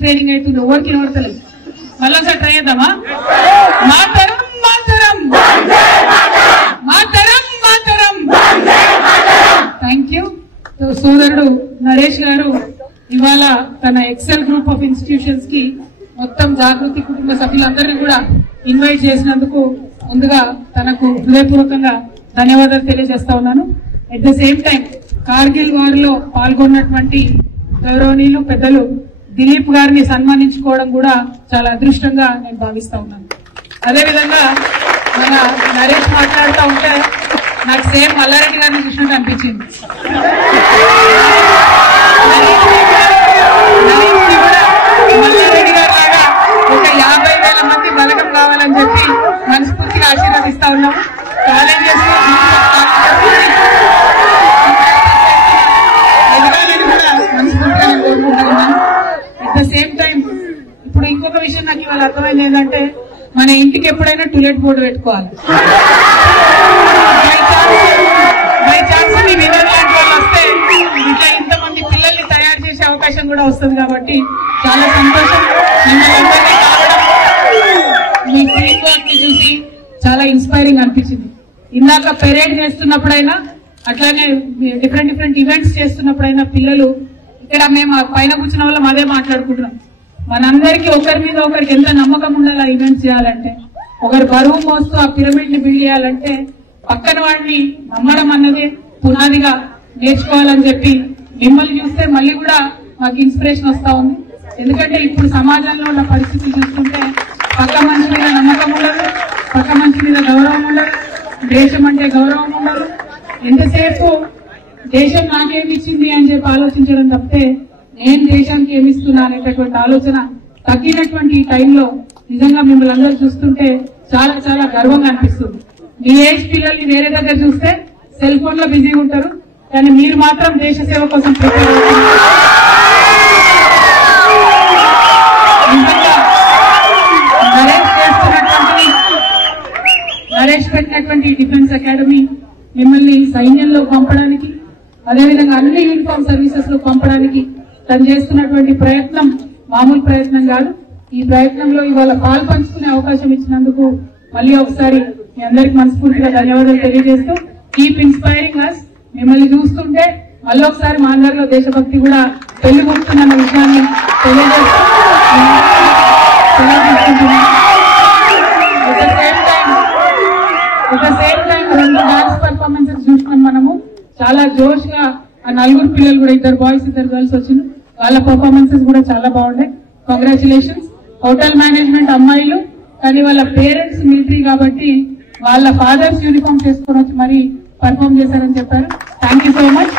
Training అవుతుంది, ఎవరికి వినబడతలేదు. మళ్ళీ ఒకసారి ట్రై చేద్దామా? మాతరం మాతరం మాతరం మాతరం. Thank you. సోదరుడు నరేష్ గారు ఇవాళ తన ఎక్సెల్ గ్రూప్ ఆఫ్ ఇన్స్టిట్యూషన్స్ కి మొత్తం జాగృతి కుటుంబ సభ్యులందరినీ కూడా ఇన్వైట్ చేసినందుకు ముందుగా తనకు హృదయపూర్వకంగా ధన్యవాదాలు తెలియజేస్తా ఉన్నాను. At the same time Kargil వారిలో పాల్గొన్నటువంటి గౌరవనీయులు పెద్దలు దిలీప్ గారిని సన్మానించుకోవడం కూడా చాలా అదృష్టంగా నేను భావిస్తా ఉన్నాను. అదేవిధంగా మన నరేష్ మాట్లాడుతూ ఉంటే నాకు సేమ్ మల్లారెడ్డి గారిని చూసినట్టు అనిపించింది. మల్లారెడ్డి గారి లాగా ఒక 50,000 మంది బలగం కావాలని చెప్పి మనస్ఫూర్తిగా ఆశీర్వదిస్తా ఉన్నాము. Colleges at the same time ఇప్పుడు ఇంకొక విషయం నాకు ఇవాళ అర్థమైంది ఏంటంటే, మన ఇంటికి ఎప్పుడైనా టూలెట్ బోర్డు పెట్టుకోవాలి. బై ఛాన్స్ మీ వినర్ లాంటి వాళ్ళు వస్తే ఇట్లా ఇంతమంది పిల్లల్ని తయారు చేసే అవకాశం కూడా వస్తుంది. కాబట్టి చాలా సంతోషం. మిమ్మల్ని అందరినీ కావడం, మీ టీమ్ వర్క్ ని చూసి చాలా ఇన్స్పైరింగ్ అనిపించింది. ఇందాక పెరేడ్ చేస్తున్నప్పుడైనా అట్లానే డిఫరెంట్ ఈవెంట్స్ చేస్తున్నప్పుడైనా పిల్లలు ఇక్కడ మేము పైన కూర్చున్న వాళ్ళం అదే మాట్లాడుకుంటున్నాం. మనందరికీ ఒకరి మీద ఒకరికి ఎంత నమ్మకం ఉండాలి ఈవెంట్స్ చేయాలంటే, ఒకరు బరువు మోస్తూ ఆ పిరమిడ్ ని బిల్డ్ చేయాలంటే పక్కన వాడిని నమ్మడం అన్నదే పునాదిగా నేర్చుకోవాలని చెప్పి మిమ్మల్ని చూస్తే మళ్ళీ కూడా మాకు ఇన్స్పిరేషన్ వస్తా ఉంది. ఎందుకంటే ఇప్పుడు సమాజంలో ఉన్న పరిస్థితి చూస్తుంటే పక్క మనిషి మీద నమ్మకం ఉండదు, పక్క మనిషి మీద గౌరవం ఉండదు, దేశం అంటే గౌరవం ఉండదు. ఎంతసేపు దేశం నాకేమిచ్చింది అని చెప్పి ఆలోచించడం తప్పితే నేను దేశానికి ఏమిస్తున్నా అనేటటువంటి ఆలోచన తగ్గినటువంటి ఈ టైంలో నిజంగా మిమ్మల్ని అందరూ చూస్తుంటే చాలా చాలా గర్వంగా అనిపిస్తుంది. మీ ఏజ్ పిల్లల్ని వేరే దగ్గర చూస్తే సెల్ ఫోన్ లో బిజీగా ఉంటారు, కానీ మీరు మాత్రం దేశ సేవ కోసం ప్రిపేర్ అవుతున్నారు. నరేష్ పెట్టినటువంటి డిఫెన్స్ అకాడమీ మిమ్మల్ని సైన్యంలో పంపడానికి, అదేవిధంగా అన్ని యూనిఫామ్ సర్వీసెస్ లో పంపడానికి తను చేస్తున్నటువంటి ప్రయత్నం మామూలు ప్రయత్నం కాదు. ఈ ప్రయత్నంలో ఇవాళ పాలు పంచుకునే అవకాశం ఇచ్చినందుకు మళ్ళీ ఒకసారి మీ అందరికి మనస్ఫూర్తిగా ధన్యవాదాలు తెలియజేస్తూ, కీప్ ఇన్స్పైరింగ్ అస్. మిమ్మల్ని చూస్తుంటే మళ్ళీ ఒకసారి మా అందరిలో దేశభక్తి కూడా పెళ్లిగొడుతున్న విషయాన్ని తెలియజేస్తూ రెండు డాన్స్ పర్ఫార్మెన్సెస్ చూసినాం మనము. చాలా జోష్ గా ఆ నలుగురు పిల్లలు కూడా, 2 బాయ్స్ 2 గర్ల్స్ వచ్చింది, వాళ్ళ పర్ఫార్మెన్సెస్ కూడా చాలా బాగున్నాయి. కంగ్రాచులేషన్స్. హోటల్ మేనేజ్మెంట్ అమ్మాయిలు, కానీ వాళ్ళ పేరెంట్స్ మిలిటరీ కాబట్టి వాళ్ళ ఫాదర్స్ యూనిఫామ్ చేసుకుని వచ్చి మరి పర్ఫార్మ్ చేశారని చెప్పారు. Thank you so much.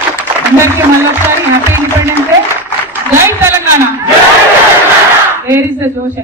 అందరికీ మళ్ళొకసారి హ్యాపీ ఇండిపెండెన్స్ డే. జై తెలంగాణ. వేర్ ఇస్ ద జోష్.